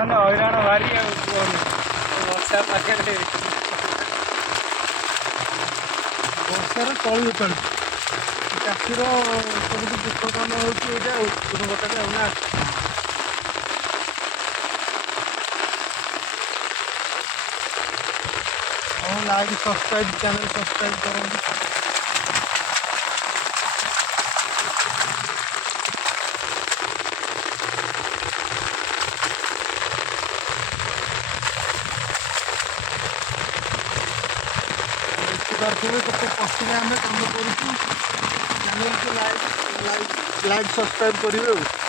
ମାନେ ହଇରାଣ ଭାରି ଆଉ କୁହନି ବର୍ଷା ପାଖରେ ବର୍ଷାରେ ତଳୁ ତଳି ଚାଷୀର ସବୁଠୁ ଦୁଃଖ କାମ ହେଉଛି ଏଇଟା ଆଉ ଗୁଣବତ୍ତାରେ ଆଉ ନା। ଆଉ ଲାଇକ୍ ସବସ୍କ୍ରାଇବ୍ ଚ୍ୟାନେଲ୍ ସବସ୍କ୍ରାଇବ୍ କରନ୍ତୁ। ଦେଖିପାରୁଥିବେ କେତେ କଷ୍ଟରେ ଆମେ କାମ କରୁଛୁ। ଚ୍ୟାନେଲକୁ ଲାଇକ୍ ସବସ୍କ୍ରାଇବ୍ କରିବେ ଆଉ।